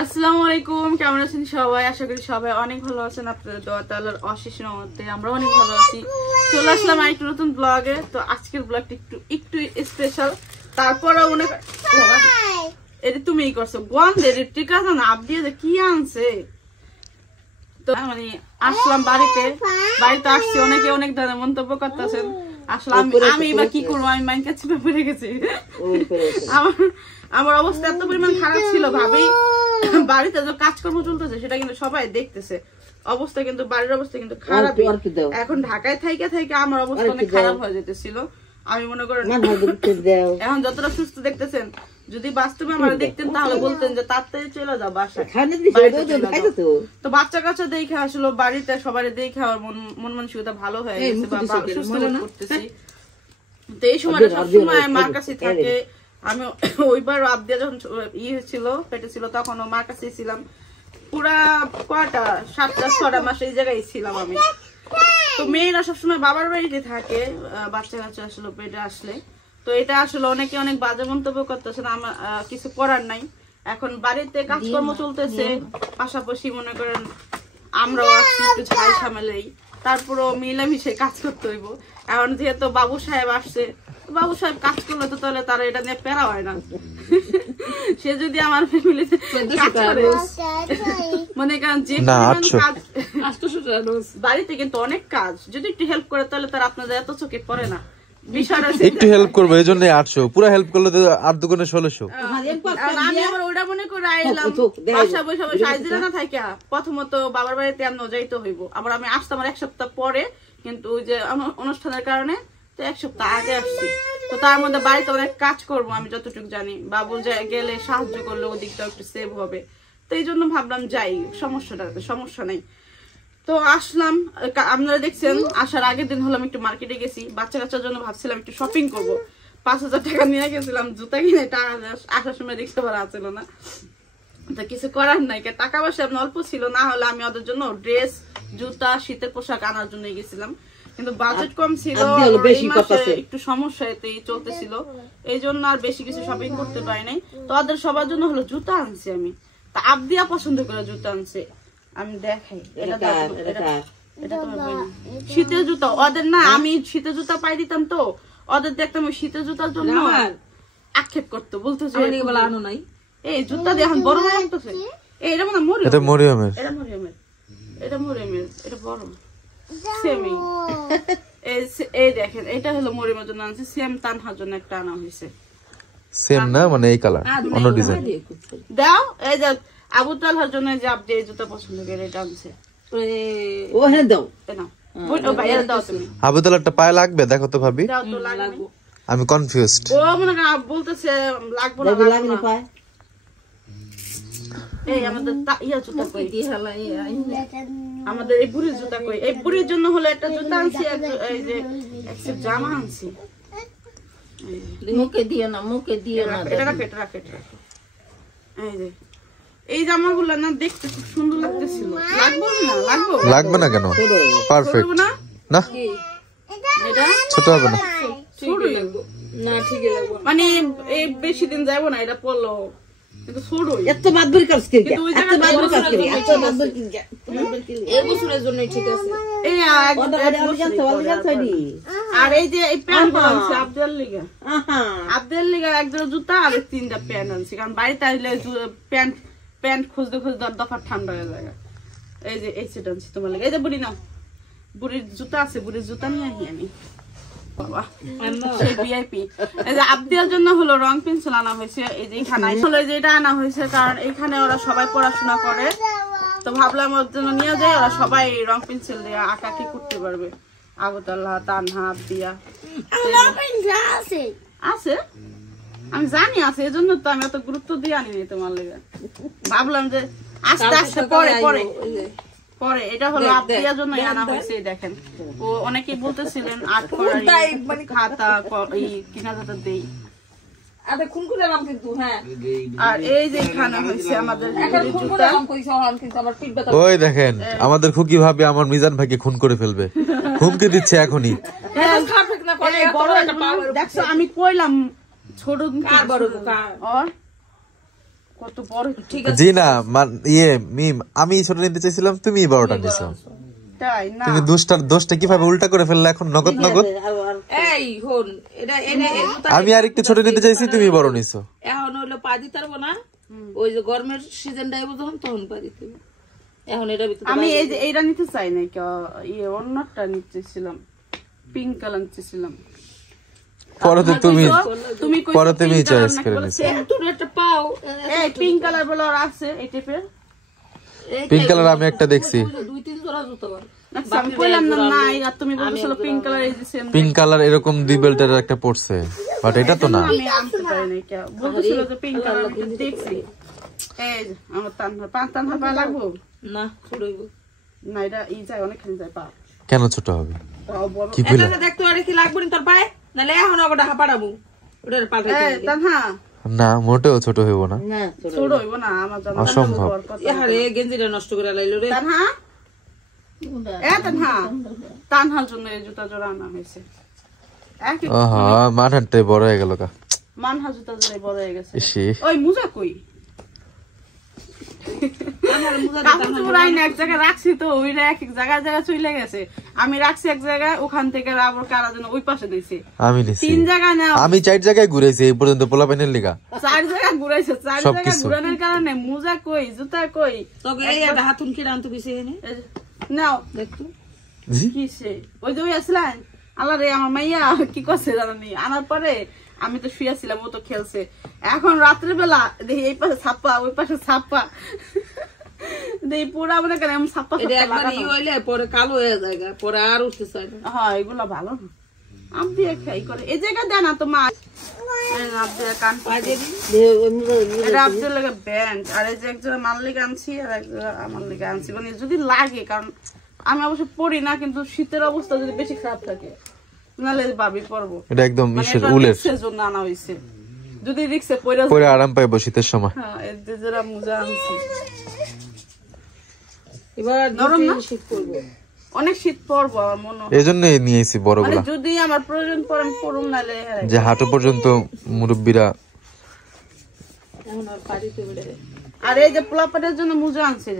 আসসালামু আলাইকুম, কেমন আছেন সবাই? আশা করি সবাই অনেক ভালো আছেন। আপনাদের দোয়া তাআলার অশেষ রহমতে আমরা অনেক ভালো আছি। চলে আসলাম আরেকটা নতুন ব্লগে। তো আজকের ব্লগটা একটু স্পেশাল। তারপরে অনেক এটা তুমিই করছো গন্ধে ঠিক আছে না? আপ দিয়ে কি আনছে তো মানে আসলাম বাড়িতে আসছি, অনেকে অনেক ধরনের মন্তব্য করতেছেন। আসলে আমি বা কি করবো, আমি মাইন্ড কাছে পড়ে গেছি। আমার অবস্থা এত পরিমাণ খারাপ ছিল, ভাবেই বাড়িতে যে কাজকর্ম চলতেছে সেটা কিন্তু সবাই দেখতেছে। অবস্থা কিন্তু বাড়ির অবস্থা কিন্তু খারাপ। এখন ঢাকায় থাইকে আমার অবস্থা অনেক খারাপ হয়ে যেতেছিল। আমি মনে করেন এখন যতটা সুস্থ দেখতেছেন, যদি বাস্তবে আমরা দেখতেন তাহলে বলতেন যে তাড়াতাড়ি চলে যাও বাসায়। তো বাচ্চা কাচ্চা দেখে আসলে বাড়িতে সবাই দেখে আমার মন মানসিকতা ভালো হয়ে গেছে বা সুস্থ করতেছি। তো এই সময়টা সবসময় মার কাছে থাকে। আমি ওইবার আবদিয়া যখন ছিল পেটে ছিল তখন মার কাছেই ছিলাম পুরা কয়টা 7-6 মাস এই জায়গায় ছিলাম আমি। তো মেয়েরা সবসময় বাবার বাড়িতে থাকে বাচ্চা কাচ্চা আসলে পেটে আসলে। তো এটা আসলে অনেকে অনেক বাজে মন্তব্য করতেছে, আমার কিছু করার নাই। এখন বাড়িতে কাজকর্ম চলতেছে, পাশাপাশি মনে করেন আমরাও আসছি একটু ঝাল ঝামেলাই, তারপরও মিলামিশে কাজ করতে হইব। এখন যেহেতু বাবু সাহেব আসছে, বাবু সাহেব কাজ করলে তো তাহলে তারা এটা নিয়ে প্যারা হয় না। সে যদি আমার ফ্যামিলিতে মনে করেন যে বাড়িতে কিন্তু অনেক কাজ, যদি একটু হেল্প করে তাহলে তারা আপনাদের এত চোখে পড়ে না। একটু হেল্প করবো এই জন্য 800, পুরো হেল্প করলে তো 8 দুগুণে 1600। আমি আবার ওটা মনে করে আইলাম বাসা বসে সাইজিরা না থাকে। প্রথমত বাবার বাড়িতে আমি যাইতে হইব, আবার আমি আসতাম 1 সপ্তাহ পরে, কিন্তু ওই যে আমার অনুষ্ঠানের কারণে তো 1 সপ্তাহ আগে আসছি। তো তার মধ্যে বাড়িতে অনেক কাজ করবো আমি যতটুকু জানি, বাবু গেলে সাহায্য করলে ওদিকটা একটু সেভ হবে। তো এই জন্য ভাবলাম যাই, সমস্যা নেই। তো আসলাম, আপনারা দেখছেন আসার আগের দিন হলাম একটু মার্কেটে গেছি বাচ্চা কাচ্চার জন্য, ভাবছিলাম একটু শপিং করবো। 5000 টাকা নিয়ে গেছিলাম জুতা কিনে, আসার সময় রিক্সা ভাড়া ছিল না। তো কিছু করার নাই, টাকা পয়সা অল্প ছিল, না হলে আমি ওদের জন্য ড্রেস জুতা শীতের পোশাক আনার জন্য গেছিলাম, কিন্তু বাজেট কম ছিল, একটু সমস্যা এতেই চলতেছিল, এই জন্য আর বেশি কিছু শপিং করতে পারি নাই। তো ওদের সবার জন্য হলো জুতা আনছি আমি। তা আবদিয়া পছন্দ করে জুতা আনছে, আমি দেখাই। এটা শীতের জুতা ওদের না, আমি শীতের জুতা পাই দিতাম তো ওদের দেখতাম ওই শীতের জুতার জন্য আক্ষেপ করতো, বলতেছে এই জুতা দিয়ে এখন বড় লাগতেছে। এটা মানে মরিয়মের, এটা বড় সেমই। এই দেখেন এটা হলো মরিয়মের জন্য আনছে, সেম তানহার জন্য একটা আনা হয়েছে। সেম না মানে এই কালার অন্য ডিজাইন দাও। এই যে আবু তালহার জন্য যে আপনি এই জুতা পছন্দ করে এটা আনছে। ও হ্যাঁ দাও না ও ভাইয়া দাও তুমি। আবু তালহারটা পায়ে লাগবে দেখো তো ভাবি, দাও তো লাগবে। আমি কনফিউজড। ও মনে বলতেছে লাগবে না পায়। এই আমাদের ইয়া জুতা কই দি হলা, আমাদের এই বুড়ির জুতা কই? এই বুড়ির জন্য হলো একটা জুতা আনছি, এই যে একটা জামা আনছি। মুখে দিও না এটা রাখে। এই যে এই জামাগুলো না দেখতে খুব সুন্দর লাগতেছিল। লাগবে না কেন? পারফেক্ট না এটা ছোট হবে না, ছোটই লাগবে না, ঠিকই লাগবে। মানে এই বেশি দিন যাবো না এটা পরলো, কিন্তু ছোটই। এত মাদবুরি করছ কি? এত মাদবুরি করছ কি? এত মাদবুরি কি? এই বছরের জন্য ঠিক আছে। এই আর এই যে এই প্যান্ট আনছি আব্দুল লিগা একজোড়া জুতা আর 3টা প্যান্ট আনছি, কারণ বাড়িতে আসলে প্যান্ট খুঁজতে দফা ঠান্ডা হয়ে যায়। এই যে এই সেট আনছি তোমার লাগে। এই যে বুড়ি নাও, বুড়ির জুতা আছে, বুড়ির জুতা নিয়ে আনি আমি। বাবা সেই ভিআইপি। এই যে আবদিয়ার জন্য হলো রং পেন্সিল আনা হয়েছে, এই যে এখানে আসলে যেটা আনা হয়েছে কারণ এখানে ওরা সবাই পড়াশোনা করে, তো ভাবলাম ওর জন্য নিয়ে যাই, ওরা সবাই রং পেন্সিল দিয়ে আঁকাকি করতে পারবে। আবু তালহা, তানহা, আবদিয়া আছে, আমি জানি আছে, এই জন্য তো আমি এত গুরুত্ব দিয়ে আনিনি তোমার লেগে। ভাবলাম যে আস্তে আস্তে পরে এটা হলো আবদিয়ার জন্য আনা হয়েছে। দেখেন ও অনেকেই বলতেছিলেন আর্ট করার খাতা কিনা যাতে দেই, আর এই যে এখানে হয়েছে আমাদের ওই দেখেন আমাদের খুকি ভাবি আমার মিজান ভাইকে খুন করে ফেলবে, হুমকি দিচ্ছে এখনই। দেখছো আমি কইলাম ছোট কত বড়। ঠিক জি না মিম, আমি ছোট নিতে চাইছিলাম, তুমি বড়টা নিছো। তাই না? তুমি দোষটা কিভাবে উল্টা করে ফেললে এখন নগদ। এই হন এটা আমি আর একটু ছোট নিতে চাইছি, তুমি বড় নিছো। এখন হলো পা দিতে পারবো না, ওই যে গরমের সিজন আইবো তখন পা দিতে হবে। এখন এটা ভিতরে আমি এই যে এইটা নিতে চাই না, অন্যটা নিতেছিলাম, পিঙ্ক কালার নিতেছিলাম। পরে তুমি চয়েস করে নিছো। তুমি একটা পাও এই পিঙ্ক কালার বলে আর আছে এই টাইপের। পিঙ্ক কালার আমি একটা দেখছি। 2-3 জোড়া জুতো পার। আমি কইলাম না নাই, আর তুমি বলছিলো পিঙ্ক কালার, এই যে সেম পিঙ্ক কালার এরকম 2 বেল্টের একটা পড়ছে, বাট এটা তো না। আমি আনতে পারি না, কে বলছিলো যে পিঙ্ক কালার দেখছি। এই যে আমার তানহা পা লাগবো না, ছড়াইবো না, এটা ই যায় অনেকখানি যায় পা। কেন ছোট হবে? পাও বড়। কি কইলা? এটা দেখতে আর কি লাগবে না তোর পায়ে, নালে এখন ওটা হাঁপাড়াবো, ওটা পাল্টাই এই তানহা না, মোটেও ছোট হইব না। না ছোট হইব না, আমার জানা অসম্ভব। আরে গেঞ্জিটা নষ্ট করে লাইলো রে। তানহা তানহার জন্য এই জুতা জোড়া আনা হয়েছে। মানহারটাই বড় হয়ে গেল কা। মানহা জুতা জোড়া বড় হয়ে গেছে। ইসি, ওই মুজা কই? এক জায়গায় রাখছি তো, ওইটা এক জায়গায় চলে গেছে। আমি রাখছি এক জায়গায়, ওখান থেকে আবার কারা যেন ওই পাশে দিয়েছে। আমি নিছি 3 জায়গায় না, আমি 4 জায়গায় ঘুরেছি এই পর্যন্ত পোলাপাইনের লিগা। 4 জায়গায় ঘুরাইছে। 4 জায়গায় ঘুরানোর কারণে মুজা কই, জুতা কই? তোকে এই একটা হাতুন কি রান্ত পিছে এনে নাও দেখতো কিসে ওই যে ওই আসলেন। আল্লাহ রে, আমার মাইয়া কি করছে জানি, আনার পরে আমি তো শুয়েছিলাম, ও তো খেলছে। এখন রাত্রে বেলা দেখি এই পাশে ছাপ্পা, ওই পাশে ছাপ্পা, দেখি পুরা মনে করেন এমন ছাপ্পা পরে কালো হয়ে যায়, পরে আর উঠতে চায় না। হ্যাঁ, এগুলা ভালো না। আম দিয়ে খাই করে এই জায়গা দেয় না তো মা। ব্যান্ড আর এই যে একজোড়া মাল লিগে আনছি, আর একজোড়া আমার লিগে আনছি, মানে যদি লাগে, কারণ আমি অবশ্য পড়ি না, কিন্তু শীতের অবস্থা যদি বেশি খারাপ থাকে নাহলে ভাবি পরবো। এটা একদম উলের জন্য আনা হয়েছে, যদি রিক্সে পরে আরাম পাইবো শীতের সময়। হ্যাঁ, এই যে যারা মোজা আনছি, এবার নরম না, শীত পড়বো, অনেক শীত পড়বো আমার মনে হয়। এই জন্যই নিয়েছি বড়গুলা, যদি আমার প্রয়োজন পড়ে আমি পড়ুম, নাহলে যে হাঁটু পর্যন্ত মুরব্বীরা। আর এই যে পোলাপাটের জন্য মোজা আনছি,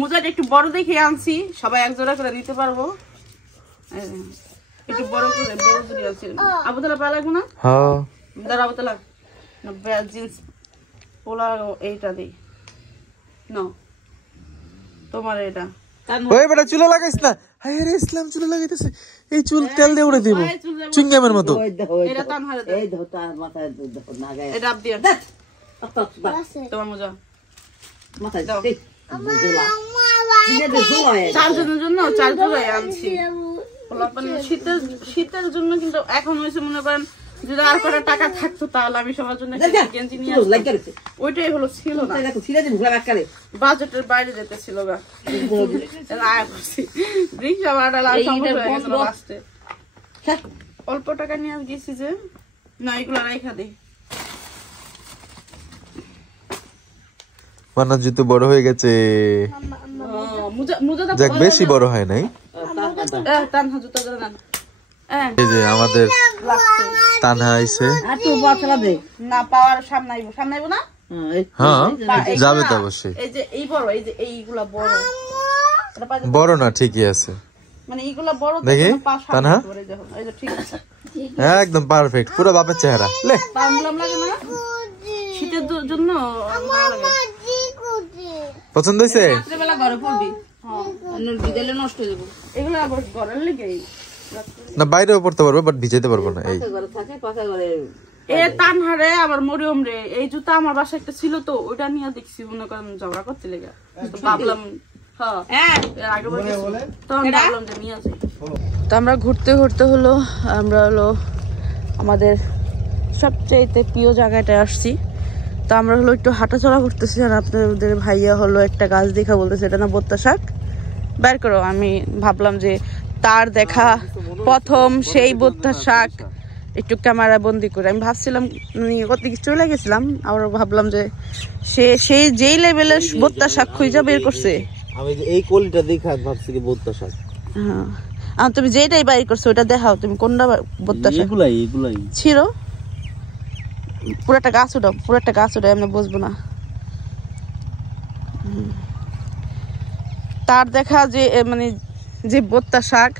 মোজাটা একটু বড় দেখে আনছি, সবাই এক জোড়া করে নিতে পারবো। একটু বড় করে বড় জুড়ি আনছি। আবুতলা পা লাগবো না? হ্যাঁ, দাঁড়া আবুতলা জিন্স পোলা এইটা দিই না তোমার এটা। ওই বেটা চুলে লাগাইস না। হায় রে ইসলাম, চুলে লাগাইতেছে। এই চুল তেল দিয়ে উড়ে দিব চুইংগামের মতো। এটা তানহারে দে, এই ধোতা মাথায় ধো না গায়, এটা আপ দিয়া তোমার মোজা মাথায় দাও। চারজনের জন্য 4 জোড়াই আনছি। শীতের জন্য কিন্তু এখন হয়েছে, মনে করেন যদি আর কটা টাকা থাকতো তাহলে আমি সবার জন্য গেঞ্জি নিয়ে আসতাম। ওইটাই হলো ছিল না, বাজেটের বাইরে যেতে ছিল গা। রিক্সা ভাড়া লাস্টে অল্প টাকা নিয়ে গেছি যে না, এগুলো রেখা দিই। মানা জুতো বড় হয়ে গেছে, যাক বেশি বড় হয় নাই। এই যে আমাদের তানহা আইছে না, পাওয়ার সামনে আইবো, সামনে আইবো না। হ্যাঁ, যাবে তো অবশ্যই। এই যে এই বড়, এই যে এইগুলা বড়, বড় না ঠিকই আছে, মানে এইগুলা বড় দেখি তানহা এই যে ঠিক আছে, একদম পারফেক্ট, পুরো বাপের চেহারা। লে পামলাম লাগে না, শীতের জন্য ভালো লাগে। পছন্দ হইছে? রাত্রেবেলা ঘরে পড়বি, বিদেলে নষ্ট হয়ে যাবো। এগুলো আবার ঘরের লেগে না, বাইরেও পড়তে পারবো, বাট ভিজাইতে পারবো না। এই থাকে তানহারে আবার মরিয়ম রে, এই জুতা আমার বাসায় একটা ছিল তো, ওইটা নিয়ে দেখছি মনে করেন ঝগড়া করতে লেগে, ভাবলাম তো আমরা ঘুরতে ঘুরতে হলো আমাদের সবচেয়ে প্রিয় জায়গাটায় আসছি। তো আমরা হলো একটু হাঁটাচলা করতেছি, আর আপনাদের ভাইয়া হলো একটা গাছ দেখা বলতেছে এটা না বত্তা শাক, বের করো। আমি ভাবলাম যে তার দেখা প্রথম সেই বত্তা শাক একটু ক্যামেরা বন্দি করে, আমি ভাবছিলাম কত কিছু চলে গেছিলাম, আবার ভাবলাম যে সেই যেই লেভেলের বত্তা শাক খুঁজা বের করছে। আমি এই কোয়ালিটি দেখা ভাবছি কি বত্তা শাক। হ্যাঁ, আর তুমি যেটাই বাইর করছো ওটা দেখাও, তুমি কোনটা বত্তা শাক? এগুলাই ছিল পুরো একটা গাছ ওটা, আমি বুঝবো না। তার দেখা যে মানে যে বোত্তা শাক,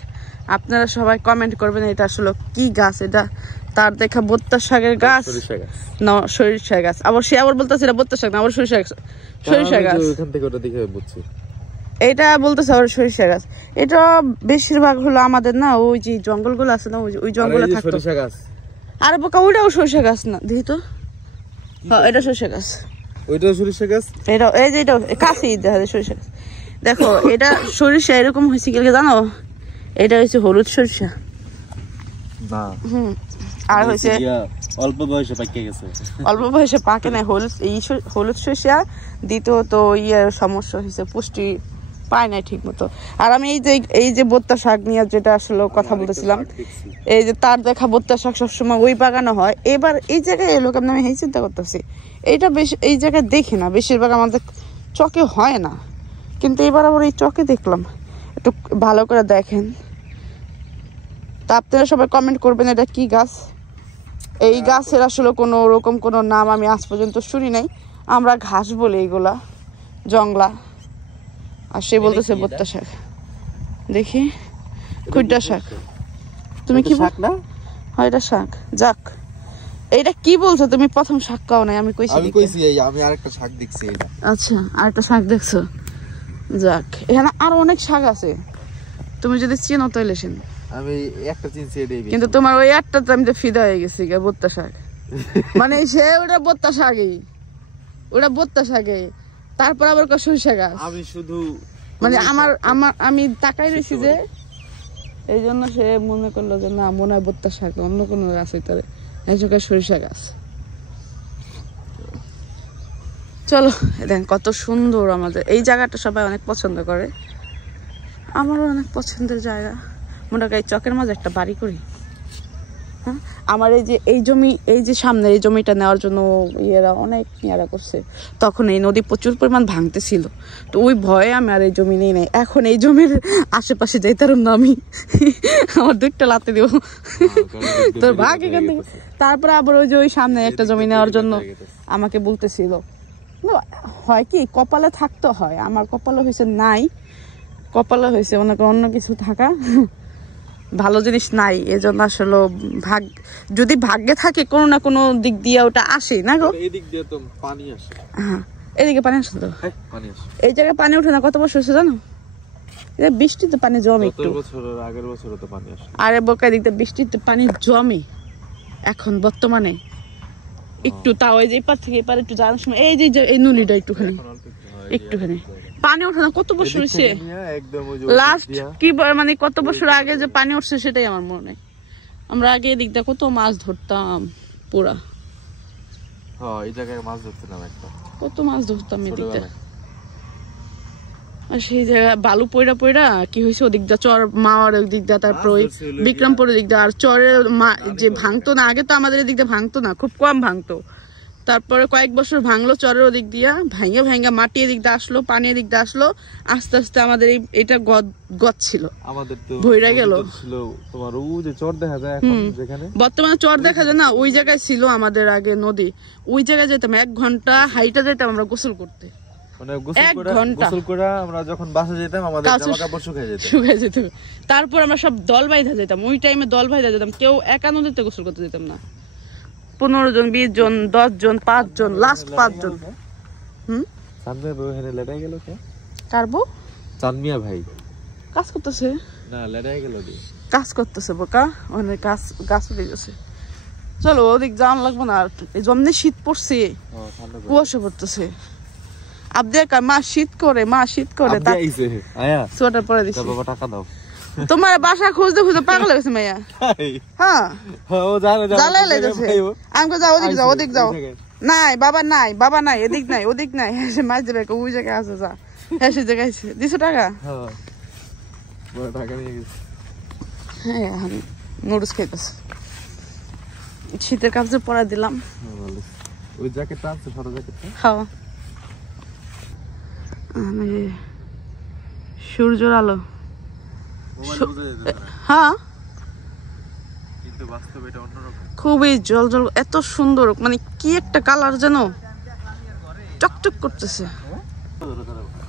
আপনারা সবাই কমেন্ট করবেন এটা আসলে কি গাছ। এটা তার দেখা বোত্তা শাকের গাছ না সরিষা গাছ। আবার সে আবার বলতেছে এটা বোত্তা শাক না, আবার সরিষা গাছ। এটা বলতেছে আবার সরিষা গাছ। এটা বেশিরভাগ হলো আমাদের না ওই যে জঙ্গলগুলো আছে না, ওই জঙ্গলে থাকতো। আরে বোকা ওইটাও সরিষা গাছ না, দেখি তো। এটা সরিষা গাছ, ওইটাও সরিষা গাছ। এটা এই যে এটা কাছে দেখা যায় সরিষা গাছ। দেখো এটা সরিষা এরকম হয়েছে কি জানো, এটা হচ্ছে হলুদ সরিষা। আর হয়েছে অল্প বয়সে পাকে গেছে, অল্প বয়সে পাকে না হলুদ সরিষা। দ্বিতীয়ত সমস্যা হয়েছে পুষ্টি পায় না ঠিক মতো। আর আমি এই যে বোত্তা শাক নিয়ে যেটা আসলে কথা বলতেছিলাম, এই যে তার দেখা বোত্তা শাক সবসময় ওই বাগানো হয়। এবার এই জায়গায় এলো কেমন আমি এই চিন্তা করতেছি, এইটা বেশ এই জায়গায় দেখি না, বেশিরভাগ আমাদের চকে হয় না, কিন্তু এবার আবার এই চকে দেখলাম। একটু ভালো করে দেখেন তা আপনারা সবাই কমেন্ট করবেন এটা কি গাছ। এই গাছের আসলে কোনো ওরকম কোনো নাম আমি আজ পর্যন্ত শুনি নাই, আমরা ঘাস বলি এইগুলা, জংলা। আর সে বলতেছে বোত্তা শাক, দেখি খুঁটা শাক। তুমি কি শাক না? হয় এটা শাক। যাক এইটা কি বলছো তুমি? প্রথম শাক খাও নাই, আমি কইছি আমি আরেকটা শাক দেখছি। আচ্ছা আরেকটা শাক দেখছো? যাক এখানে আরো অনেক শাক আছে, তুমি যদি চিনো তাহলে চিন। আমি একটা চিনছি এটাই, কিন্তু তোমার ওই একটাতে আমি তো ফিদা হয়ে গেছি বোত্তা শাক। মানে সে ওটা বোত্তা শাকই, ওটা বোত্তা শাকই, তারপর আবার সরিষা গাছ। আমি শুধু মানে আমি তাকাই রয়েছি যে এই জন্য সে মনে করলো যে না মনে হয় বোত্তা শাক অন্য কোনো গাছ হইতারে, এই সরিষা গাছ। চলো দেখেন কত সুন্দর আমাদের এই জায়গাটা, সবাই অনেক পছন্দ করে, আমারও অনেক পছন্দের জায়গা। মনে করি চকের মাঝে একটা বাড়ি করি। হ্যাঁ আমার এই জমি, এই যে সামনে এই জমিটা নেওয়ার জন্য ইয়েরা অনেক ইয়ারা করছে। তখন এই নদী প্রচুর পরিমাণ ভাঙতেছিল, তো ওই ভয়ে আমি আর এই জমি নিয়ে নেই। এখন এই জমির আশেপাশে যাইতারম না আমি, আমার দুইটা লাতে দিব তোর ভাগ এখান থেকে। তারপরে আবার ওই যে ওই সামনে একটা জমি নেওয়ার জন্য আমাকে বলতেছিল। হয় কি কপালে থাকতে হয়, আমার কপালে হয়েছে নাই, কপালে হয়েছে অন্য কিছু থাকা, ভালো জিনিস নাই। এজন্য আসলে যদি ভাগ্যে থাকে কোনো না কোনো দিক দিয়ে ওটা আসে না গো। এই দিক দিয়ে তো পানি আসে। হ্যাঁ এদিকে পানি আসে তো, এই জায়গায় পানি ওঠে না। কত বছর হয়েছে জানো? বৃষ্টিতে পানি জমে একটু, আগের বছর তো পানি আসে। আরে বোকা দিক দিয়ে বৃষ্টিতে পানি জমে এখন বর্তমানে একটু, তাও এই যে এপার থেকে এপার একটু যাওয়ার সময় এই যে এই নুলিটা একটুখানি পানি ওঠে না। কত বছর হয়েছে লাস্ট কি মানে কত বছর আগে যে পানি উঠছে সেটাই আমার মনে নেই। আমরা আগে এদিক দিয়ে কত মাছ ধরতাম, পুরা এই জায়গায় মাছ ধরতাম, কত মাছ ধরতাম এদিক দিয়ে। আর সেই জায়গায় বালু পয়রা পয়রা কি হয়েছে, ওদিক দিয়ে চর মাওয়ার ওদিক দিয়ে, তারপর ওই বিক্রমপুরের দিক দিয়ে। আর চরের যে ভাঙতো না আগে, তো আমাদের এদিক দিয়ে ভাঙতো না, খুব কম ভাঙতো। তারপরে কয়েক বছর ভাঙলো চরের ওদিক দিয়া, ভাঙা ভাঙা মাটি এদিক দিয়ে আসলো, পানি এদিক দিয়ে আসলো, আস্তে আস্তে আমাদের এটা গদ ছিল, ভইরা গেল। বর্তমানে চর দেখা যায় না, ওই জায়গায় ছিল আমাদের আগে নদী। ওই জায়গায় যেতাম 1 ঘন্টা হাইটা যেতাম আমরা গোসল করতে, 1 ঘন্টা। শুকায় যেত। তারপর আমরা সব দল বাইধা যেতাম, ওই টাইমে দল বাইধা যেতাম, কেউ একা নদীতে গোসল করতে যেতাম না। 15 জন 20 জন 10 জন 5 জন, লাস্ট 5 জন। কারবো চাঁদমিয়া ভাই কাজ করতেছে না, লড়াই গেল কাজ করতেছে বোকা, ওখানে গাছ উঠে গেছে। চলো ওদিক যাওয়ান লাগবো না। আর এই জন্য শীত পড়ছে, কুয়াশা পড়তেছে। মা শীত করে সোয়েটার পরে দিচ্ছে। টাকা দাও, তোমার বাসা খুঁজতে খুঁজতে পাগল হয়েছে মাইয়া। হ্যাঁ আমাকে যাও, ওদিক যাও। নাই বাবা নাই এদিক নাই ওদিক নাই, মাছ যাবে ওই জায়গায় আছে, যা হ্যাঁ সে জায়গায় দিছো টাকা। হ্যাঁ নুডলস খাইতেছে, শীতের কাপড় পরা দিলাম। হ্যাঁ সূর্যের আলো, হ্যাঁ খুবই জল জল, এত সুন্দর, মানে কি একটা কালার যেন চকচক করতেছে। ধরো, ধরো।